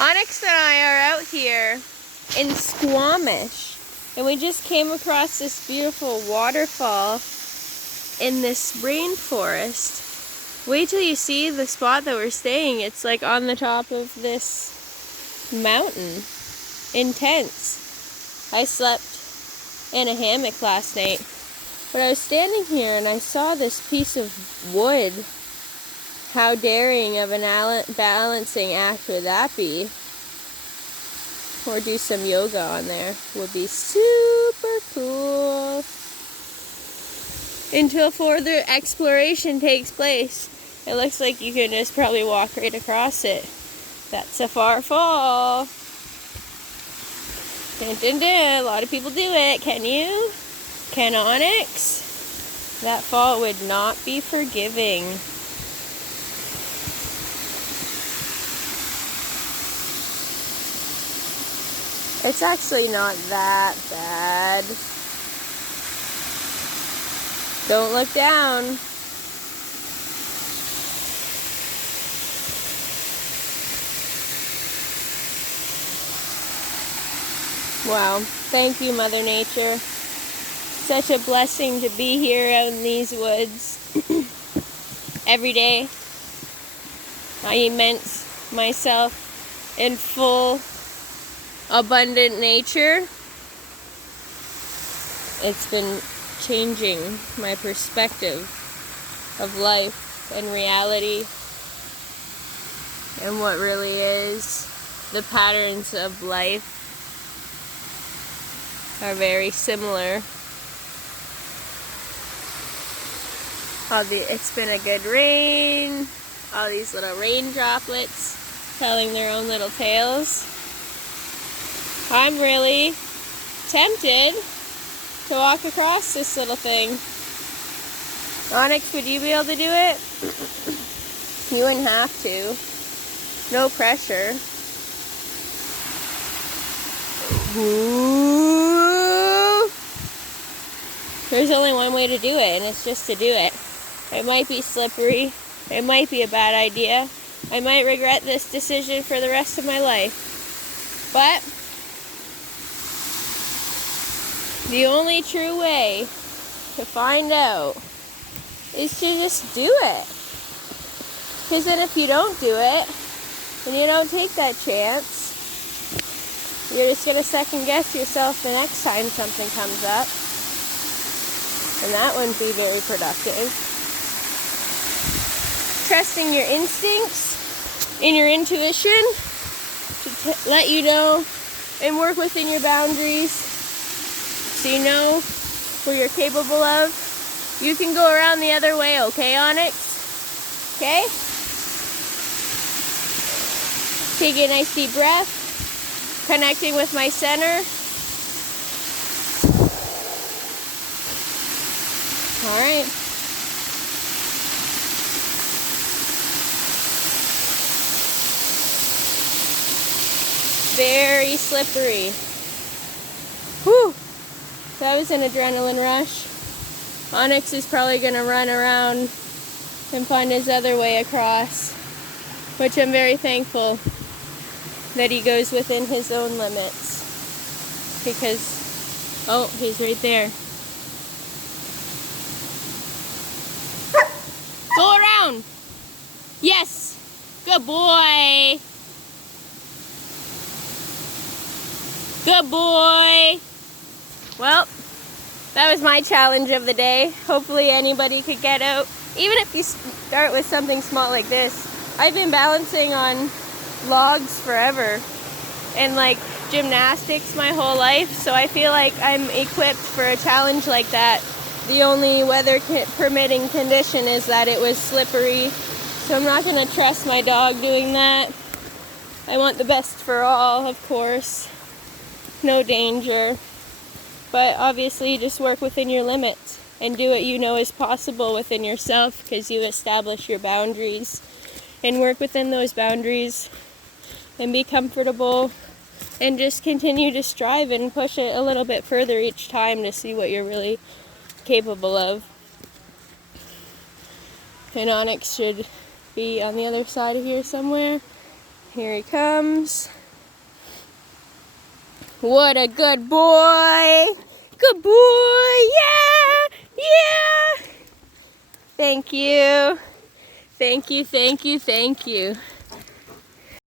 Onyx and I are out here in Squamish, and we just came across this beautiful waterfall in this rainforest. Wait till you see the spot that we're staying. It's like on the top of this mountain. Intense. I slept in a hammock last night, but I was standing here and I saw this piece of wood. How daring of an balancing act would that be? Or do some yoga on there. Would be super cool. Until further exploration takes place. It looks like you can just probably walk right across it. That's a far fall. Dun, dun, dun. A lot of people do it. Can you? Can Onyx? That fall would not be forgiving. It's actually not that bad. Don't look down. Wow. Thank you, Mother Nature. Such a blessing to be here out in these woods every day. I immerse myself in full abundant nature. It's been changing my perspective of life and reality and what really is. The patterns of life are very similar. It's been a good rain. All these little rain droplets telling their own little tales. I'm really tempted to walk across this little thing. Onyx, would you be able to do it? You wouldn't have to. No pressure. Ooh. There's only one way to do it, and it's just to do it. It might be slippery. It might be a bad idea. I might regret this decision for the rest of my life. But the only true way to find out is to just do it. Because then if you don't do it, and you don't take that chance, you're just going to second guess yourself the next time something comes up. And that wouldn't be very productive. Trusting your instincts and your intuition to let you know and work within your boundaries so you know what you're capable of. You can go around the other way, okay, Onyx? Okay? Take a nice deep breath. Connecting with my center. All right. Very slippery. Whew. That was an adrenaline rush. Onyx is probably going to run around and find his other way across, which I'm very thankful that he goes within his own limits. Because, oh, he's right there. Go around! Yes! Good boy! Good boy! Well, that was my challenge of the day. Hopefully anybody could get out. Even if you start with something small like this. I've been balancing on logs forever and like gymnastics my whole life, so I feel like I'm equipped for a challenge like that. The only weather permitting condition is that it was slippery, so I'm not going to trust my dog doing that. I want the best for all, of course. No danger. But obviously just work within your limits and do what you know is possible within yourself, because you establish your boundaries and work within those boundaries and be comfortable and just continue to strive and push it a little bit further each time to see what you're really capable of. And Onyx should be on the other side of here somewhere. Here he comes. What a good boy. Good boy. Yeah. Yeah. Thank you. Thank you, thank you, thank you.